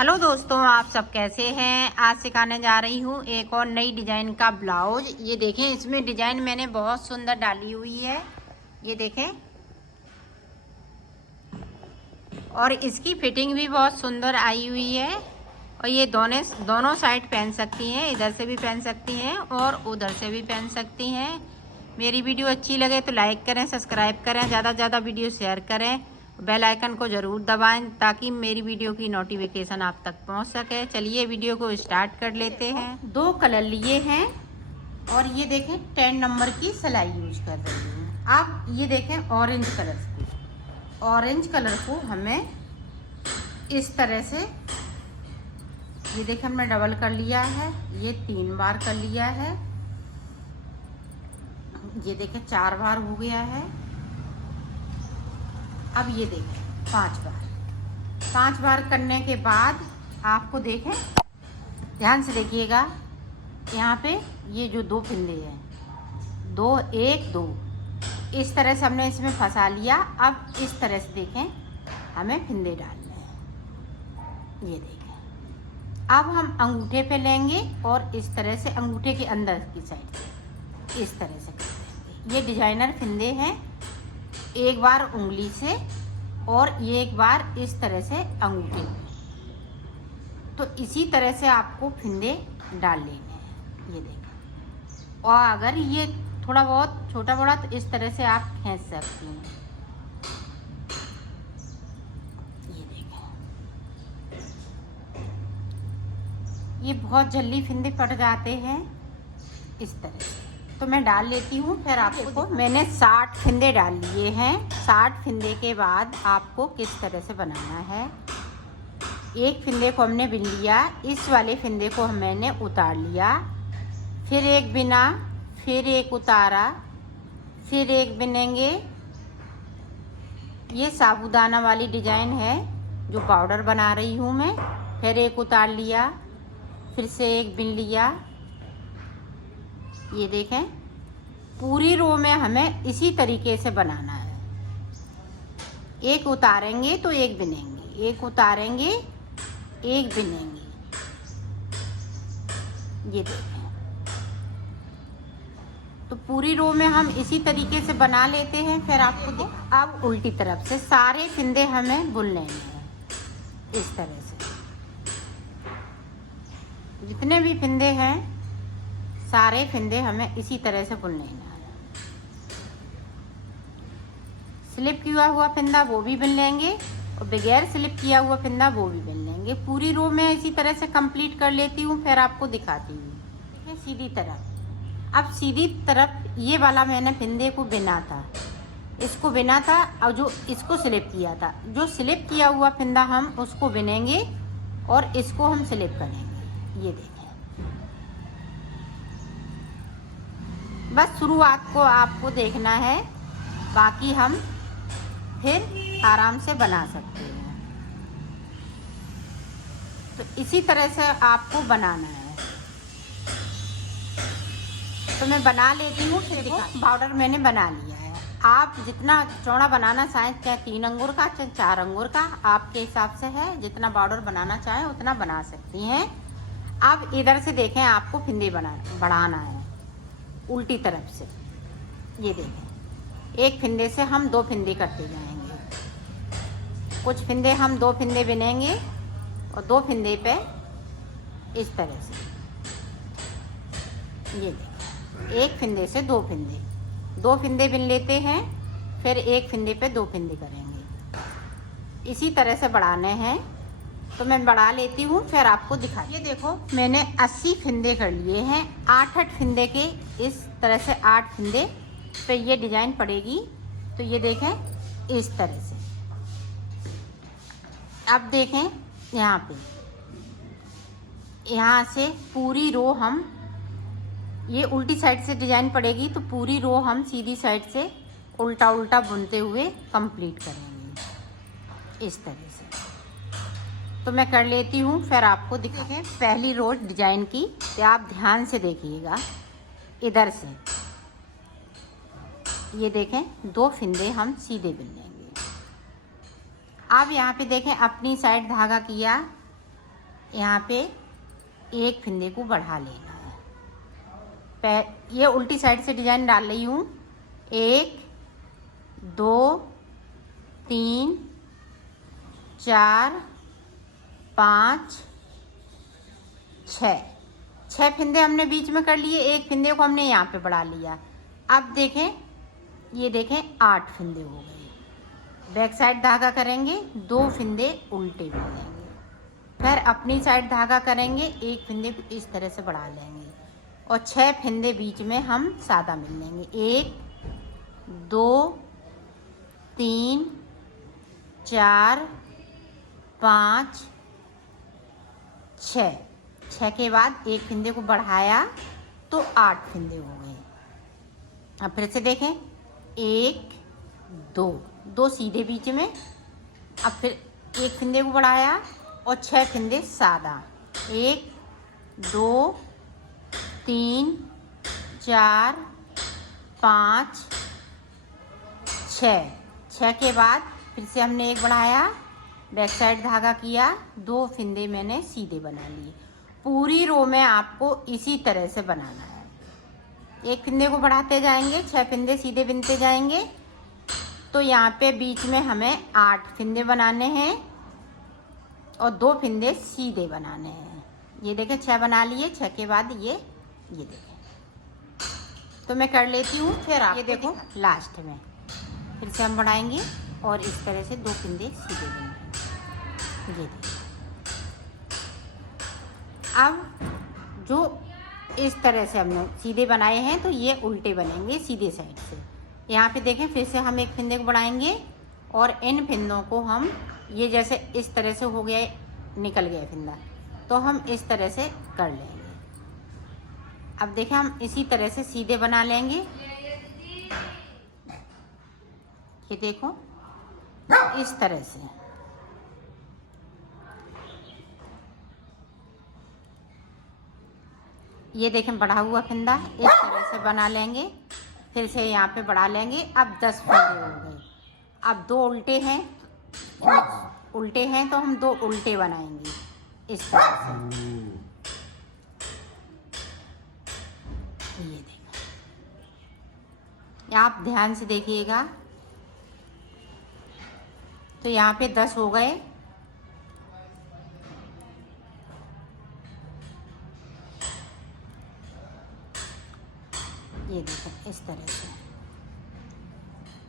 Hello दोस्तों, आप सब कैसे हैं। आज सिखाने जा रही हूँ एक और नई डिजाइन का ब्लाउज। ये देखें, इसमें डिजाइन मैंने बहुत सुंदर डाली हुई है। ये देखें, और इसकी फिटिंग भी बहुत सुंदर आई हुई है। और ये दोनों साइड पहन सकती हैं, इधर से भी पहन सकती हैं और उधर से भी पहन सकती हैं। मेरी वीडियो अच्छी लगे तो लाइक करें, सब्सक्राइब करें, ज़्यादा से ज़्यादा वीडियो शेयर करें, बेल आइकन को ज़रूर दबाएं ताकि मेरी वीडियो की नोटिफिकेशन आप तक पहुंच सके। चलिए वीडियो को स्टार्ट कर लेते हैं। 2 कलर लिए हैं और ये देखें 10 नंबर की सिलाई यूज कर रही हूँ। आप ये देखें ऑरेंज कलर को हमें इस तरह से, ये देखें हमने डबल कर लिया है, ये 3 बार कर लिया है, ये देखें 4 बार हो गया है। अब ये देखें 5 बार करने के बाद आपको देखें, ध्यान से देखिएगा, यहाँ पे ये जो 2 फिंदे हैं, 2 1 2, इस तरह से हमने इसमें फंसा लिया। अब इस तरह से देखें हमें फिंदे डालने हैं। ये देखें, अब हम अंगूठे पे लेंगे और इस तरह से अंगूठे के अंदर की साइड से इस तरह से कर देंगे। ये डिजाइनर फिंदे हैं, एक बार उंगली से और ये एक बार इस तरह से अंगूठे पे। तो इसी तरह से आपको फिंदे डाल लेने हैं। ये देखें, और अगर ये थोड़ा बहुत छोटा बड़ा तो इस तरह से आप खींच सकती हैं। ये देखें, ये बहुत जल्दी फिंदे पड़ जाते हैं इस तरह से। तो मैं डाल लेती हूँ, फिर आपको देखो मैंने 60 फिंदे डाल लिए हैं। 60 फिंदे के बाद आपको किस तरह से बनाना है। एक फिंदे को हमने बिन लिया, इस वाले फिंदे को मैंने उतार लिया, फिर एक बिना, फिर एक उतारा, फिर एक बिनेंगे। ये साबूदाना वाली डिजाइन है जो पाउडर बना रही हूँ मैं। फिर एक उतार लिया, फिर से एक बिन लिया। ये देखें, पूरी रो में हमें इसी तरीके से बनाना है। एक उतारेंगे तो एक बिनेंगे, एक उतारेंगे एक बिनेंगे। ये देखें, तो पूरी रो में हम इसी तरीके से बना लेते हैं। फिर आपको अब उल्टी तरफ से सारे फिंदे हमें बुन लेने हैं इस तरह से। जितने भी फिंदे हैं सारे फिंदे हमें इसी तरह से बुन लेना है। स्लिप किया हुआ फिंदा वो भी बुन लेंगे और बगैर स्लिप किया हुआ फिंदा वो भी बुन लेंगे। पूरी रो में इसी तरह से कंप्लीट कर लेती हूँ, फिर आपको दिखाती हूँ। देखिए सीधी तरफ, अब सीधी तरफ ये वाला मैंने फिंदे को बिना था, इसको बिना था, और जो इसको स्लिप किया था, जो स्लिप किया हुआ फिंदा हम उसको बिनेंगे और इसको हम स्लिप करेंगे। ये देखें, बस शुरुआत को आपको देखना है, बाकी हम फिर आराम से बना सकते हैं। तो इसी तरह से आपको बनाना है। तो मैं बना लेती हूँ, फिर देखो पाउडर मैंने बना लिया है। आप जितना चौड़ा बनाना चाहें, चाहे 3 अंगूर का चाहे 4 अंगूर का, आपके हिसाब से है, जितना पाउडर बनाना चाहें उतना बना सकती हैं। अब इधर से देखें, आपको फिंदे बढ़ाना है उल्टी तरफ से। ये देखें, एक फिंदे से हम 2 फिंदे करते जाएंगे। कुछ फिंदे हम 2 फिंदे बिनेंगे और 2 फिंदे पे इस तरह से। ये देखें, एक फिंदे से 2 फिंदे, 2 फिंदे बिन लेते हैं, फिर एक फिंदे पे 2 फिंदे करेंगे। इसी तरह से बढ़ाने हैं। तो मैं बढ़ा लेती हूँ, फिर आपको दिखा। ये देखो मैंने 80 फिंदे कर लिए हैं। 8-8 फिंदे के, इस तरह से 8 फिंदे पे ये डिजाइन पड़ेगी। तो ये देखें इस तरह से। अब देखें यहाँ पे, यहाँ से पूरी रो हम, ये उल्टी साइड से डिजाइन पड़ेगी तो पूरी रो हम सीधी साइड से उल्टा उल्टा बुनते हुए कंप्लीट करेंगे इस तरह से। तो मैं कर लेती हूँ, फिर आपको दिखाएं। पहली रो डिजाइन की, तो आप ध्यान से देखिएगा। इधर से ये देखें 2 फिंदे हम सीधे बिन लेंगे। अब यहाँ पे देखें अपनी साइड धागा किया, यहाँ पे एक फंदे को बढ़ा लेना है। ये उल्टी साइड से डिजाइन डाल रही हूँ। 1 2 3 4 5 6 फंदे हमने बीच में कर लिए। एक फंदे को हमने यहाँ पे बढ़ा लिया। अब देखें, ये देखें 8 फंदे हो गए। बैक साइड धागा करेंगे, 2 फंदे उल्टे डालेंगे, फिर अपनी साइड धागा करेंगे, एक फंदे को इस तरह से बढ़ा लेंगे और 6 फंदे बीच में हम सादा मिल लेंगे। 1 2 3 4 5 6 के बाद एक फंदे को बढ़ाया तो 8 फंदे हो गए। अब फिर से देखें, 1 2 सीधे बीच में। अब फिर एक फंदे को बढ़ाया और 6 फंदे सादा। 1 2 3 4 5 6 के बाद फिर से हमने एक बढ़ाया, बैक साइड धागा किया, 2 फंदे मैंने सीधे बना लिए। पूरी रो में आपको इसी तरह से बनाना है। एक फंदे को बढ़ाते जाएंगे, 6 फंदे सीधे बिनते जाएंगे। तो यहाँ पे बीच में हमें 8 फंदे बनाने हैं और 2 फंदे सीधे बनाने हैं। ये देखें 6 बना लिए। 6 के बाद ये देखें। तो मैं कर लेती हूँ, फिर आप ये देखो लास्ट में फिर से हम बढ़ाएंगे और इस तरह से 2 फंदे सीधे बनेंगे। ये देखिए। अब जो इस तरह से हमने सीधे बनाए हैं तो ये उल्टे बनेंगे सीधे साइड से। यहाँ पे देखें, फिर से हम एक फंदे को बढ़ाएंगे और इन फंदों को हम ये जैसे इस तरह से हो गया, निकल गया फंदा, तो हम इस तरह से कर लेंगे। अब देखें, हम इसी तरह से सीधे बना लेंगे। ये देखो इस तरह से। ये देखें बढ़ा हुआ फंदा इस तरह से बना लेंगे। फिर से यहाँ पे बढ़ा लेंगे। अब 10 फंदे हो गए। अब 2 उल्टे हैं तो हम 2 उल्टे बनाएंगे इस तरह से। ये देखो, आप ध्यान से देखिएगा। तो यहाँ पे 10 हो गए। ये देखें इस तरह से।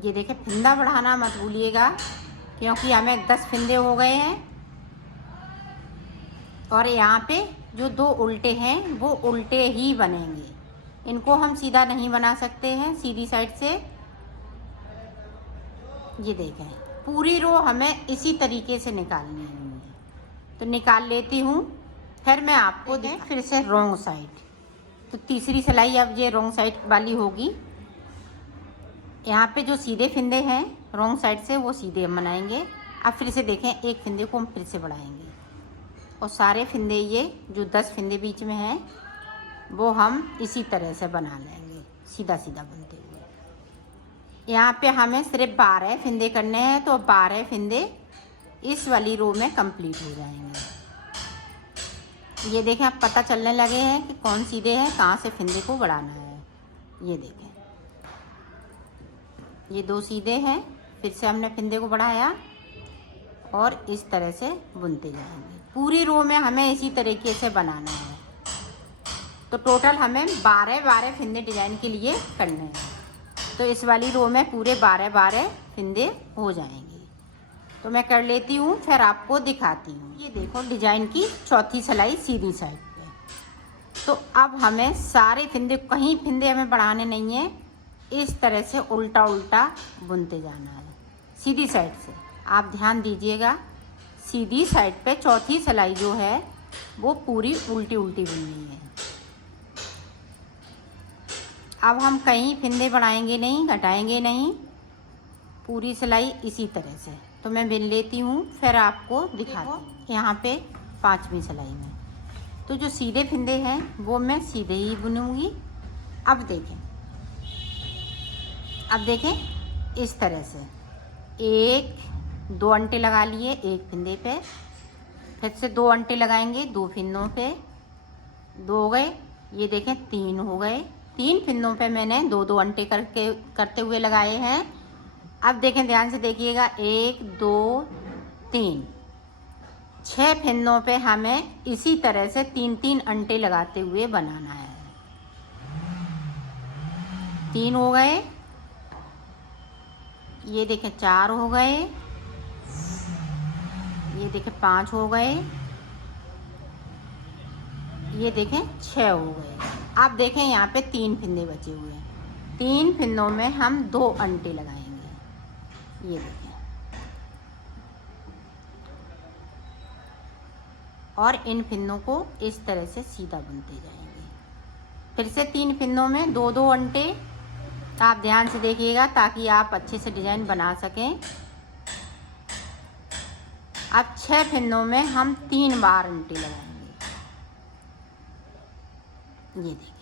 ये देखें, फंदा बढ़ाना मत भूलिएगा क्योंकि हमें 10 फंदे हो गए हैं और यहाँ पे जो 2 उल्टे हैं वो उल्टे ही बनेंगे। इनको हम सीधा नहीं बना सकते हैं सीधी साइड से। ये देखें, पूरी रो हमें इसी तरीके से निकालनी है। तो निकाल लेती हूँ, फिर मैं आपको फिर से रॉन्ग साइड। तो तीसरी सिलाई अब ये रॉन्ग साइड वाली होगी। यहाँ पे जो सीधे फंदे हैं रॉन्ग साइड से वो सीधे हम बनाएंगे। अब फिर से देखें, एक फंदे को हम फिर से बढ़ाएंगे और सारे फंदे ये जो 10 फंदे बीच में हैं वो हम इसी तरह से बना लेंगे सीधा सीधा बनते हुए। यहाँ पे हमें सिर्फ 12 फंदे करने हैं तो 12 फंदे इस वाली रो में कंप्लीट हो जाएंगे। ये देखें, अब पता चलने लगे हैं कि कौन सीधे है, कहाँ से फंदे को बढ़ाना है। ये देखें, ये 2 सीधे हैं। फिर से हमने फंदे को बढ़ाया और इस तरह से बुनते जाएंगे। पूरी रो में हमें इसी तरीके से बनाना है। तो टोटल हमें 12 फंदे डिजाइन के लिए करने हैं। तो इस वाली रो में पूरे 12 फंदे हो जाएंगे। तो मैं कर लेती हूँ, फिर आपको दिखाती हूँ। ये देखो डिजाइन की चौथी सिलाई सीधी साइड पे। तो अब हमें सारे फंदे, कहीं फंदे हमें बढ़ाने नहीं है, इस तरह से उल्टा उल्टा बुनते जाना है सीधी साइड से। आप ध्यान दीजिएगा, सीधी साइड पे चौथी सिलाई जो है वो पूरी उल्टी उल्टी बुननी है। अब हम कहीं फंदे बढ़ाएंगे नहीं, घटाएंगे नहीं, पूरी सिलाई इसी तरह से। तो मैं बिन लेती हूँ, फिर आपको दिखाती हूँ। यहाँ पे 5वीं सिलाई में तो जो सीधे फंदे हैं वो मैं सीधे ही बुनूंगी। अब देखें इस तरह से 1 2 अंटे लगा लिए एक फंदे पे, फिर से 2 अंटे लगाएंगे 2 फिंदों पे। 2 हो गए, ये देखें 3 हो गए। 3 फिंदों पे मैंने 2 अंटे करते हुए लगाए हैं। अब देखें, ध्यान से देखिएगा, 1 2 3 6 फिंदों पे हमें इसी तरह से 3 अंटे लगाते हुए बनाना है। 3 हो गए, ये देखें 4 हो गए, ये देखें 5 हो गए, ये देखें 6 हो गए। आप देखें यहाँ पे 3 फिंदे बचे हुए हैं। 3 फिंदों में हम 2 अंटे लगाएंगे, ये देखें, और इन फिंदों को इस तरह से सीधा बुनते जाएंगे। फिर से 3 फिंदों में 2 अंटे। आप ध्यान से देखिएगा ताकि आप अच्छे से डिजाइन बना सकें। अब 6 फिंदों में हम 3 बार अंटे लगाएंगे, ये देखें।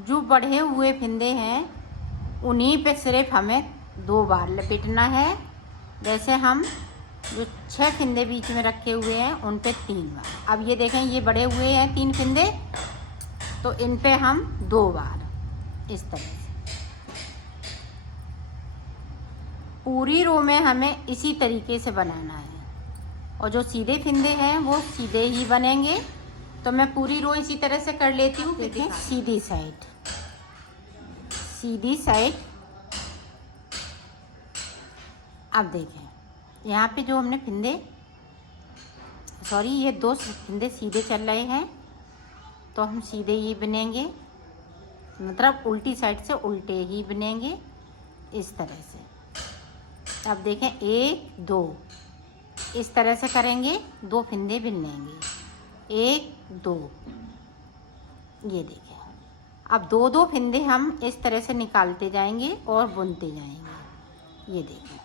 जो बढ़े हुए फिंदे हैं उन्हीं पे सिर्फ हमें 2 बार लपेटना है। जैसे हम जो 6 फिंदे बीच में रखे हुए हैं उन पे 3 बार। अब ये देखें, ये बढ़े हुए हैं 3 फिंदे, तो इन पे हम 2 बार इस तरह से। पूरी रो में हमें इसी तरीके से बनाना है, और जो सीधे फिंदे हैं वो सीधे ही बनेंगे। तो मैं पूरी रो इसी तरह से कर लेती हूँ। देखें, सीधी साइड, सीधी साइड। अब देखें यहाँ पे जो हमने फिंदे, सॉरी, ये 2 फिंदे सीधे चल रहे हैं, तो हम सीधे ही बनेंगे, मतलब उल्टी साइड से उल्टे ही बनेंगे इस तरह से। अब देखें 1 2 इस तरह से करेंगे, 2 फिंदे बिनेंगे, 1 2, ये देखें। अब 2 फिंदे हम इस तरह से निकालते जाएंगे और बुनते जाएंगे, ये देखें।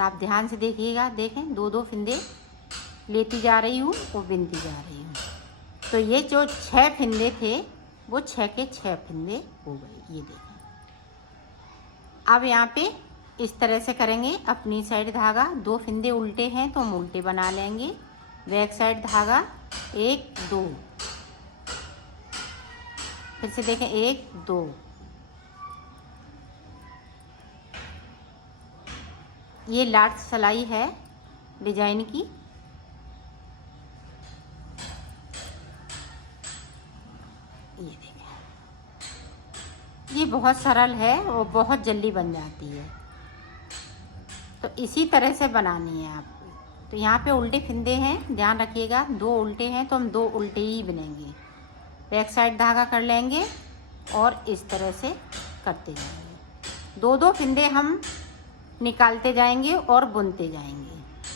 आप ध्यान से देखिएगा, देखें 2 फिंदे लेती जा रही हूँ और बिनती जा रही हूँ। तो ये जो 6 फिंदे थे वो 6 के 6 फिंदे हो गए, ये देखें। अब यहाँ पे इस तरह से करेंगे, अपनी साइड धागा, 2 फिंदे उल्टे हैं तो हम उल्टे बना लेंगे, बैक साइड धागा 1 2, फिर से देखें 1 2, ये लास्ट सिलाई है डिजाइन की। ये देखें, ये बहुत सरल है और बहुत जल्दी बन जाती है। तो इसी तरह से बनानी है आपको। तो यहाँ पे उल्टे फिंदे हैं, ध्यान रखिएगा, 2 उल्टे हैं तो हम 2 उल्टे ही बनेंगे। बैक साइड धागा कर लेंगे और इस तरह से करते जाएंगे। 2 फिंदे हम निकालते जाएंगे और बुनते जाएंगे,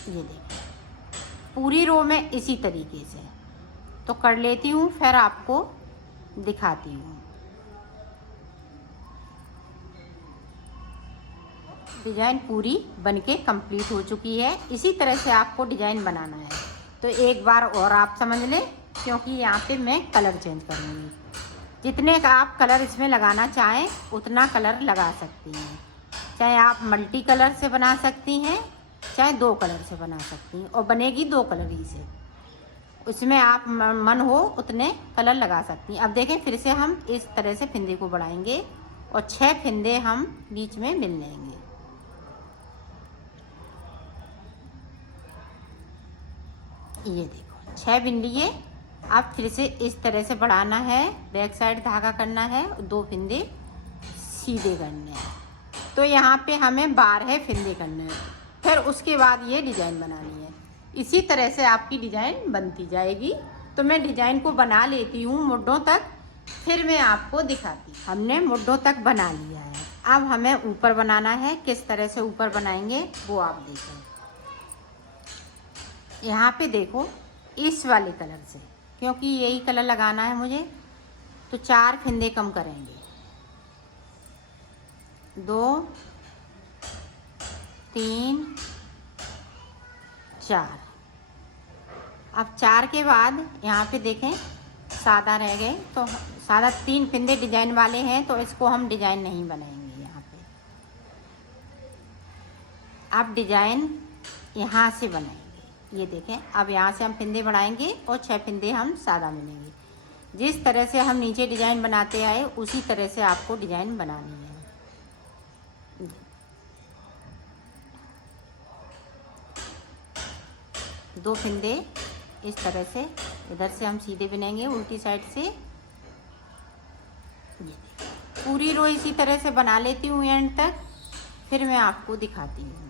ये देखिए, पूरी रो में इसी तरीके से। तो कर लेती हूँ, फिर आपको दिखाती हूँ। डिजाइन पूरी बनके कंप्लीट हो चुकी है। इसी तरह से आपको डिजाइन बनाना है। तो एक बार और आप समझ लें, क्योंकि यहाँ पे मैं कलर चेंज करूँगी। जितने का आप कलर इसमें लगाना चाहें उतना कलर लगा सकती हैं। चाहे आप मल्टी कलर से बना सकती हैं, चाहे 2 कलर से बना सकती हैं, और बनेगी 2 कलर ही से। उसमें आप मन हो उतने कलर लगा सकती हैं। अब देखें, फिर से हम इस तरह से फिंदे को बढ़ाएंगे और 6 फिंदे हम बीच में मिल लेंगे। ये देखो 6 बिन लिए। अब फिर से इस तरह से बढ़ाना है, बैक साइड धागा करना है, 2 फिंदे सीधे करने हैं। तो यहाँ पे हमें 12 फिंदे करने हैं। फिर उसके बाद ये डिजाइन बनानी है। इसी तरह से आपकी डिजाइन बनती जाएगी। तो मैं डिजाइन को बना लेती हूँ मुड्ढों तक, फिर मैं आपको दिखाती हूँ। हमने मुड्ढों तक बना लिया है। अब हमें ऊपर बनाना है। किस तरह से ऊपर बनाएंगे वो आप देखें। यहाँ पे देखो, इस वाले कलर से, क्योंकि यही कलर लगाना है मुझे, तो 4 फिंदे कम करेंगे, 2 3 4। अब 4 के बाद यहाँ पे देखें सादा रह गए, तो सादा 3 फिंदे डिजाइन वाले हैं, तो इसको हम डिजाइन नहीं बनाएंगे। यहाँ पे अब डिजाइन यहाँ से बनाएंगे। ये देखें, अब यहाँ से हम फिंदे बढ़ाएंगे और 6 फिंदे हम सादा मिलेंगे। जिस तरह से हम नीचे डिजाइन बनाते आए उसी तरह से आपको डिजाइन बनानी है। 2 फिंदे इस तरह से इधर से हम सीधे बिनेंगे उल्टी साइड से। पूरी रो इसी तरह से बना लेती हूँ एंड तक, फिर मैं आपको दिखाती हूँ।